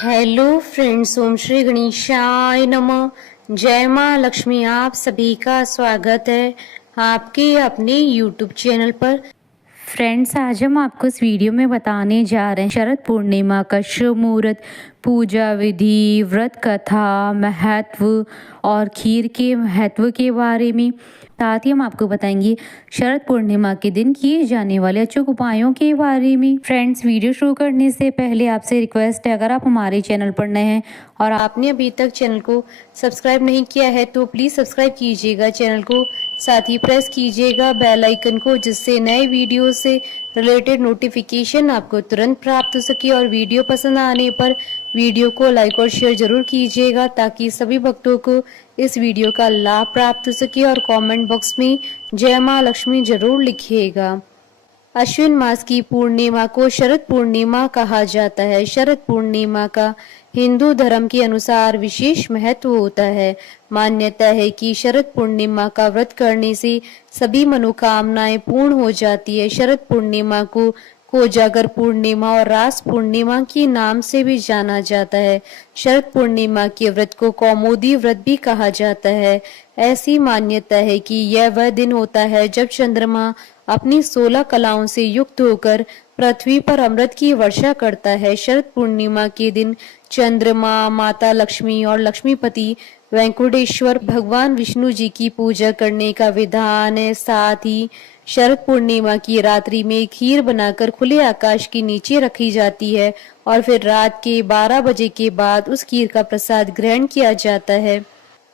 Hello friends, ओम श्री गणेशाय नमः। जय माँ लक्ष्मी। आप सभी का स्वागत है आपके अपने यूट्यूब चैनल पर। फ्रेंड्स, आज हम आपको इस वीडियो में बताने जा रहे हैं शरद पूर्णिमा का शुभ मुहूर्त, पूजा विधि, व्रत कथा, महत्व और खीर के महत्व के बारे में। साथ ही हम आपको बताएंगे शरद पूर्णिमा के दिन किए जाने वाले अचूक उपायों के बारे में। फ्रेंड्स, वीडियो शुरू करने से पहले आपसे रिक्वेस्ट है, अगर आप हमारे चैनल पर नए हैं और आपने अभी तक चैनल को सब्सक्राइब नहीं किया है तो प्लीज़ सब्सक्राइब कीजिएगा चैनल को। साथ ही प्रेस कीजिएगा बेल आइकन को, जिससे नए वीडियो से रिलेटेड नोटिफिकेशन आपको तुरंत प्राप्त हो सके। और वीडियो पसंद आने पर वीडियो को लाइक और शेयर जरूर कीजिएगा, ताकि सभी भक्तों को इस वीडियो का लाभ प्राप्त हो सके। और कमेंट बॉक्स में जय माँ लक्ष्मी जरूर लिखिएगा। अश्विन मास की पूर्णिमा को शरद पूर्णिमा कहा जाता है। शरद पूर्णिमा का हिंदू धर्म के अनुसार विशेष महत्व होता है। मान्यता है कि शरद पूर्णिमा का व्रत करने से सभी मनोकामनाएं पूर्ण हो जाती है। शरद पूर्णिमा को कोजागर पूर्णिमा और रास पूर्णिमा के नाम से भी जाना जाता है। शरद पूर्णिमा के व्रत को कौमुदी व्रत भी कहा जाता है। ऐसी मान्यता है कि यह वह दिन होता है जब चंद्रमा अपनी 16 कलाओं से युक्त होकर पृथ्वी पर अमृत की वर्षा करता है। शरद पूर्णिमा के दिन चंद्रमा, माता लक्ष्मी और लक्ष्मीपति वेंकटेश्वर भगवान विष्णु जी की पूजा करने का विधान है। साथ ही शरद पूर्णिमा की रात्रि में खीर बनाकर खुले आकाश के नीचे रखी जाती है और फिर रात के 12 बजे के बाद उस खीर का प्रसाद ग्रहण किया जाता है।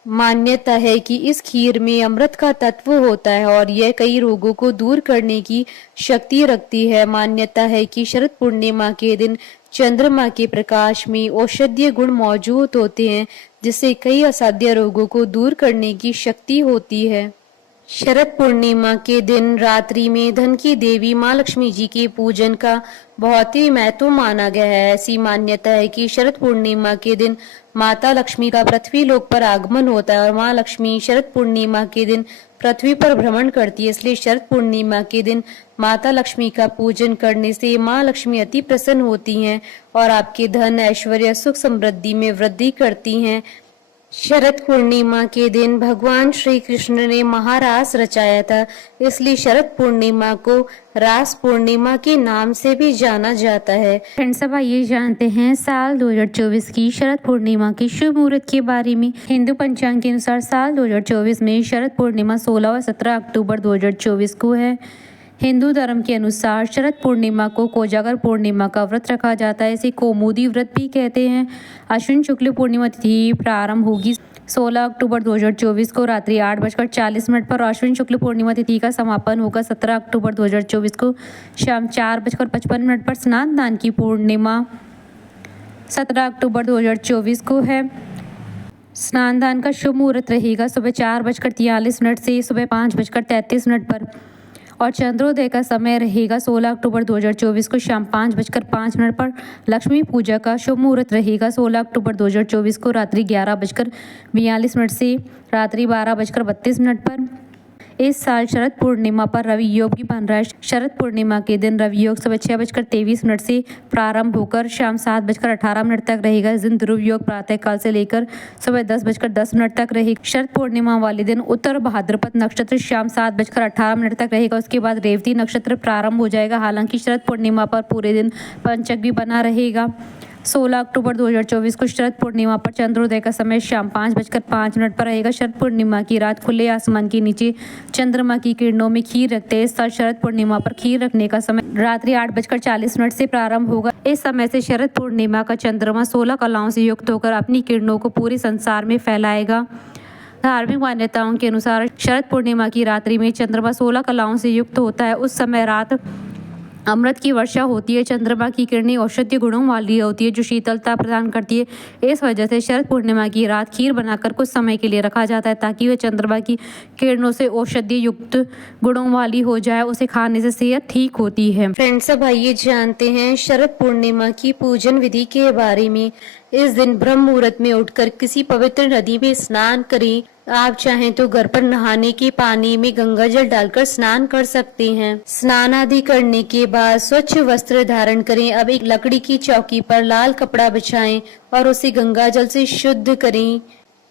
मान्यता है कि इस खीर में अमृत का तत्व होता है और यह कई रोगों को दूर करने की शक्ति रखती है। मान्यता है कि शरद पूर्णिमा के दिन चंद्रमा के प्रकाश में औषधीय गुण मौजूद होते हैं, जिससे कई असाध्य रोगों को दूर करने की शक्ति होती है। शरद पूर्णिमा के दिन रात्रि में धन की देवी माँ लक्ष्मी जी के पूजन का बहुत ही महत्व माना गया है। ऐसी मान्यता है कि शरद पूर्णिमा के दिन माता लक्ष्मी का पृथ्वी लोक पर आगमन होता है और माँ लक्ष्मी शरद पूर्णिमा के दिन पृथ्वी पर भ्रमण करती है। इसलिए शरद पूर्णिमा के दिन माता लक्ष्मी का पूजन करने से माँ लक्ष्मी अति प्रसन्न होती हैं और आपके धन, ऐश्वर्य, सुख, समृद्धि में वृद्धि करती हैं। शरद पूर्णिमा के दिन भगवान श्री कृष्ण ने महारास रचाया था, इसलिए शरद पूर्णिमा को रास पूर्णिमा के नाम से भी जाना जाता है। फ्रेंड्स, अब आइए जानते हैं साल 2024 की शरद पूर्णिमा के शुभ मुहूर्त के बारे में। हिंदू पंचांग के अनुसार साल 2024 में शरद पूर्णिमा 16 और 17 अक्टूबर 2024 को है। हिंदू धर्म के अनुसार शरद पूर्णिमा को कोजागर पूर्णिमा का व्रत रखा जाता है। इसे कौमुदी व्रत भी कहते हैं। अश्विन शुक्ल पूर्णिमा तिथि प्रारंभ होगी 16 अक्टूबर 2024 को रात्रि 8:40 पर। अश्विन शुक्ल पूर्णिमा तिथि का समापन होगा 17 अक्टूबर 2024 को शाम 4:55 पर। स्नान दान की पूर्णिमा 17 अक्टूबर 2024 को है। स्नान दान का शुभ मुहूर्त रहेगा सुबह 4:43 से सुबह 5:33 पर और चंद्रोदय का समय रहेगा 16 अक्टूबर 2024 को शाम 5:05 पर। लक्ष्मी पूजा का शुभ मुहूर्त रहेगा 16 अक्टूबर 2024 को रात्रि 11:42 से रात्रि 12:32 पर। इस साल शरद पूर्णिमा पर रवि योग भी बन रहा है। शरद पूर्णिमा के दिन रवि योग सुबह 6:23 से प्रारंभ होकर शाम 7:18 तक रहेगा। इस दिन ध्रुव योग प्रातः काल से लेकर सुबह 10:10 तक रहेगा। शरद पूर्णिमा वाले दिन उत्तर भाद्रपद नक्षत्र शाम 7:18 तक रहेगा। उसके बाद रेवती नक्षत्र प्रारंभ हो जाएगा। हालांकि शरद पूर्णिमा पर पूरे दिन पंचक भी बना रहेगा। 16 अक्टूबर 2024 को शरद पूर्णिमा पर चंद्रोदय का समय शाम 5:05 पर रहेगा। शरद पूर्णिमा की रात खुले आसमान के नीचे चंद्रमा की किरणों में खीर रखते हैं। इस साल शरद पूर्णिमा पर खीर रखने का समय रात्रि 8:40 से प्रारंभ होगा। इस समय से शरद पूर्णिमा का चंद्रमा 16 कलाओं से युक्त होकर अपनी किरणों को पूरे संसार में फैलाएगा। धार्मिक मान्यताओं के अनुसार शरद पूर्णिमा की रात्रि में चंद्रमा 16 कलाओं से युक्त होता है। उस समय रात अमृत की वर्षा होती है। चंद्रमा की किरणें औषधीय गुणों वाली होती है, जो शीतलता प्रदान करती है। इस वजह से शरद पूर्णिमा की रात खीर बनाकर कुछ समय के लिए रखा जाता है, ताकि वह चंद्रमा की किरणों से औषधीय युक्त गुणों वाली हो जाए। उसे खाने से सेहत ठीक होती है। फ्रेंड्स, अब आइए जानते हैं शरद पूर्णिमा की पूजन विधि के बारे में। इस दिन ब्रह्म मुहूर्त में उठकर किसी पवित्र नदी में स्नान करें। आप चाहें तो घर पर नहाने के पानी में गंगा जल डालकर स्नान कर सकते हैं। स्नान आदि करने के बाद स्वच्छ वस्त्र धारण करें। अब एक लकड़ी की चौकी पर लाल कपड़ा बिछाएं और उसे गंगा जल से शुद्ध करें।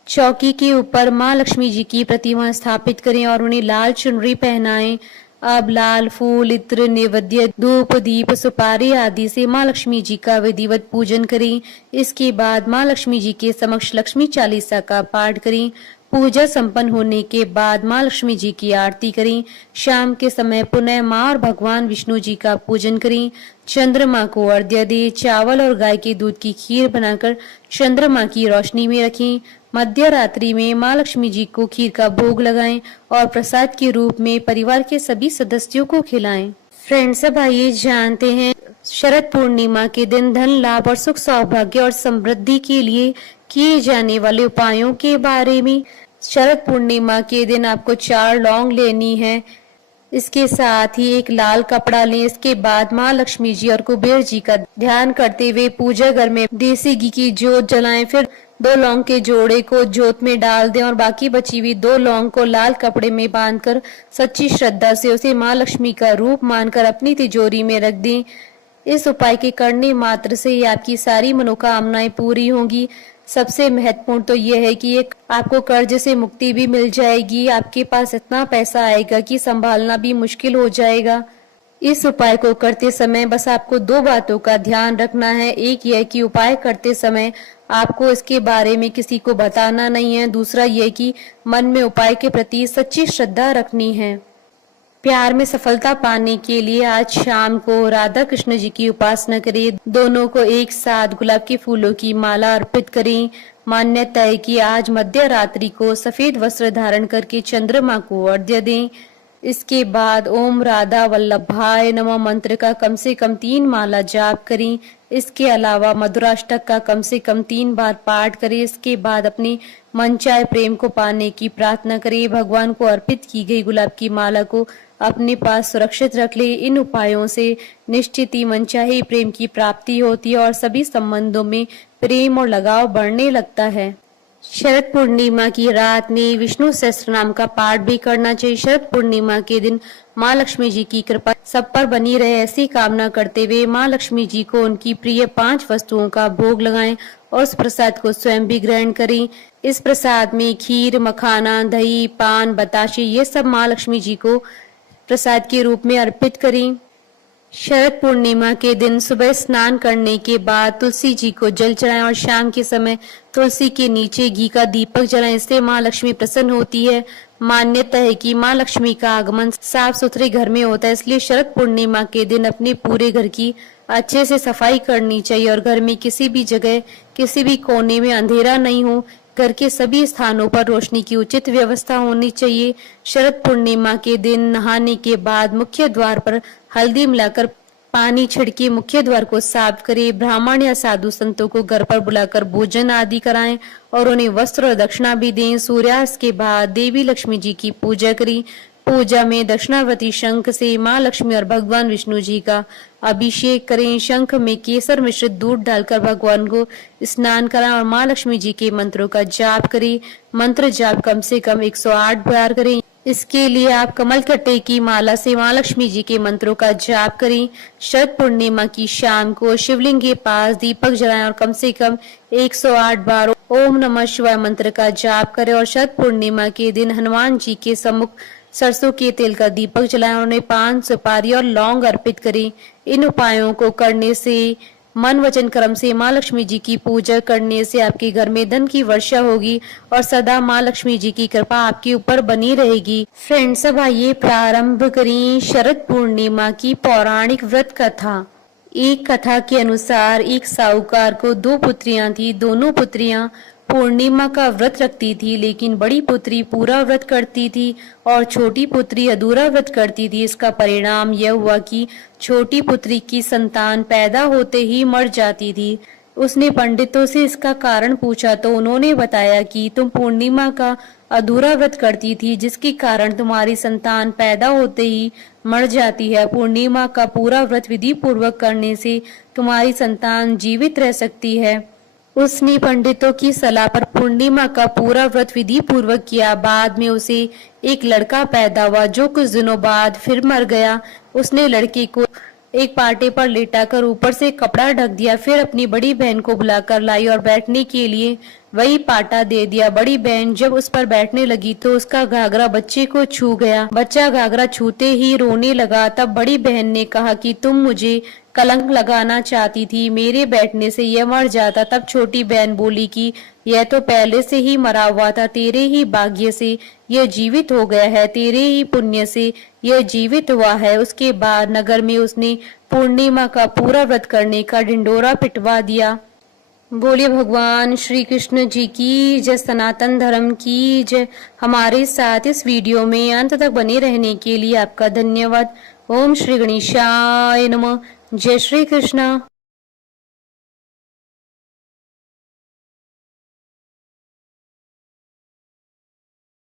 चौकी के ऊपर माँ लक्ष्मी जी की प्रतिमा स्थापित करें और उन्हें लाल चुनरी पहनाएं। अब लाल फूल, इत्र, नैवेद्य, धूप, दीप, सुपारी आदि से माँ लक्ष्मी जी का विधिवत पूजन करें। इसके बाद माँ लक्ष्मी जी के समक्ष लक्ष्मी चालीसा का पाठ करें। पूजा संपन्न होने के बाद माँ लक्ष्मी जी की आरती करें। शाम के समय पुनः माँ और भगवान विष्णु जी का पूजन करें। चंद्रमा को अर्घ्य दें। चावल और गाय के दूध की खीर बनाकर चंद्रमा की रोशनी में रखें। मध्य रात्रि में माँ लक्ष्मी जी को खीर का भोग लगाएं और प्रसाद के रूप में परिवार के सभी सदस्यों को खिलाएं। फ्रेंड्स, अब आइए जानते हैं शरद पूर्णिमा के दिन धन लाभ और सुख सौभाग्य और समृद्धि के लिए किए जाने वाले उपायों के बारे में। शरद पूर्णिमा के दिन आपको 4 लौंग लेनी है। इसके साथ ही एक लाल कपड़ा लें। इसके बाद माँ लक्ष्मी जी और कुबेर जी का ध्यान करते हुए पूजा घर में देसी घी की जोत जलाएं। फिर 2 लौंग के जोड़े को जोत में डाल दें और बाकी बची हुई 2 लौंग को लाल कपड़े में बांधकर सच्ची श्रद्धा से उसे माँ लक्ष्मी का रूप मानकर अपनी तिजोरी में रख दें। इस उपाय के करने मात्र से ही आपकी सारी मनोकामनाएं पूरी होंगी। सबसे महत्वपूर्ण तो यह है कि एक आपको कर्ज से मुक्ति भी मिल जाएगी। आपके पास इतना पैसा आएगा कि संभालना भी मुश्किल हो जाएगा। इस उपाय को करते समय बस आपको 2 बातों का ध्यान रखना है। एक यह कि उपाय करते समय आपको इसके बारे में किसी को बताना नहीं है। दूसरा यह कि मन में उपाय के प्रति सच्ची श्रद्धा रखनी है। प्यार में सफलता पाने के लिए आज शाम को राधा कृष्ण जी की उपासना करें। दोनों को एक साथ गुलाब के फूलों की माला अर्पित करें। मान्यता है कि आज मध्य रात्रि को सफेद वस्त्र धारण करके चंद्रमा को अर्घ्य दें। इसके बाद ओम राधा वल्लभाय नमः मंत्र का कम से कम 3 माला जाप करें। इसके अलावा मधुराष्टक का कम से कम 3 बार पाठ करें। इसके बाद अपने मनचाहे प्रेम को पाने की प्रार्थना करें। भगवान को अर्पित की गई गुलाब की माला को अपने पास सुरक्षित रख ले। इन उपायों से निश्चित ही मनचाहे प्रेम की प्राप्ति होती है और सभी संबंधों में प्रेम और लगाव बढ़ने लगता है। शरद पूर्णिमा की रात में विष्णु सहस्त्र नाम का पाठ भी करना चाहिए। शरद पूर्णिमा के दिन माँ लक्ष्मी जी की कृपा सब पर बनी रहे, ऐसी कामना करते हुए माँ लक्ष्मी जी को उनकी प्रिय 5 वस्तुओं का भोग लगाएं और उस प्रसाद को स्वयं भी ग्रहण करें। इस प्रसाद में खीर, मखाना, दही, पान, बताशे ये सब माँ लक्ष्मी जी को प्रसाद के रूप में अर्पित करें। शरद पूर्णिमा के दिन सुबह स्नान करने के बाद तुलसी जी को जल चढ़ाएं और शाम के समय तुलसी के नीचे घी का दीपक जलाएं। इससे माँ लक्ष्मी प्रसन्न होती है। मान्यता है कि माँ लक्ष्मी का आगमन साफ सुथरे घर में होता है, इसलिए शरद पूर्णिमा के दिन अपने पूरे घर की अच्छे से सफाई करनी चाहिए और घर में किसी भी जगह, किसी भी कोने में अंधेरा नहीं हो। घर के सभी स्थानों पर रोशनी की उचित व्यवस्था होनी चाहिए। शरद पूर्णिमा के दिन नहाने के बाद मुख्य द्वार पर हल्दी मिलाकर पानी छिड़के मुख्य द्वार को साफ करें। ब्राह्मण या साधु संतों को घर पर बुलाकर भोजन आदि कराएं और उन्हें वस्त्र और दक्षिणा भी दें। सूर्यास्त के बाद देवी लक्ष्मी जी की पूजा करें। पूजा में दक्षिणावर्ती शंख से माँ लक्ष्मी और भगवान विष्णु जी का अभिषेक करें। शंख में केसर मिश्रित दूध डालकर भगवान को स्नान कराएं और माँ लक्ष्मी जी के मंत्रों का जाप करें। मंत्र जाप कम से कम 108 बार करें। इसके लिए आप कमल कट्टे की माला से माँ लक्ष्मी जी के मंत्रों का जाप करें। शरद पूर्णिमा की शाम को शिवलिंग के पास दीपक जलाएं और कम से कम 108 बार ओम नमः शिवाय मंत्र का जाप करें और शरद पूर्णिमा के दिन हनुमान जी के सम्मुख सरसों के तेल का दीपक जलाएं और उन्हें पान, सुपारी और लौंग अर्पित करें। इन उपायों को करने से, मन वचन कर्म से माँ लक्ष्मी जी की पूजा करने से आपके घर में धन की वर्षा होगी और सदा माँ लक्ष्मी जी की कृपा आपके ऊपर बनी रहेगी। फ्रेंड्स, अब आइए प्रारंभ करें शरद पूर्णिमा की पौराणिक व्रत कथा। एक कथा के अनुसार एक साहूकार को 2 पुत्रियां थी। दोनों पुत्रियां पूर्णिमा का व्रत रखती थी, लेकिन बड़ी पुत्री पूरा व्रत करती थी और छोटी पुत्री अधूरा व्रत करती थी। इसका परिणाम यह हुआ कि छोटी पुत्री की संतान पैदा होते ही मर जाती थी। उसने पंडितों से इसका कारण पूछा तो उन्होंने बताया कि तुम पूर्णिमा का अधूरा व्रत करती थी, जिसके कारण तुम्हारी संतान पैदा होते ही मर जाती है। पूर्णिमा का पूरा व्रत विधि पूर्वक करने से तुम्हारी संतान जीवित रह सकती है। उसने पंडितों की सलाह पर पूर्णिमा का पूरा व्रत विधि पूर्वक किया। बाद में उसे एक लड़का पैदा हुआ जो कुछ दिनों बाद फिर मर गया। उसने लड़के को एक पाटे पर लेटाकर ऊपर से कपड़ा ढक दिया, फिर अपनी बड़ी बहन को बुलाकर लाई और बैठने के लिए वही पाटा दे दिया। बड़ी बहन जब उस पर बैठने लगी तो उसका घाघरा बच्चे को छू गया। बच्चा घाघरा छूते ही रोने लगा। तब बड़ी बहन ने कहा कि तुम मुझे कलंक लगाना चाहती थी, मेरे बैठने से यह मर जाता। तब छोटी बहन बोली कि यह तो पहले से ही मरा हुआ था, तेरे ही भाग्य से यह जीवित हो गया है, तेरे ही पुण्य से यह जीवित हुआ है। उसके बाद नगर में उसने पूर्णिमा का पूरा व्रत करने का ढिंडोरा पिटवा दिया। बोलिए भगवान श्री कृष्ण जी की जय, सनातन धर्म की जय। हमारे साथ इस वीडियो में अंत तक बने रहने के लिए आपका धन्यवाद। ओम श्री गणेशाय नमः। जय श्री कृष्ण।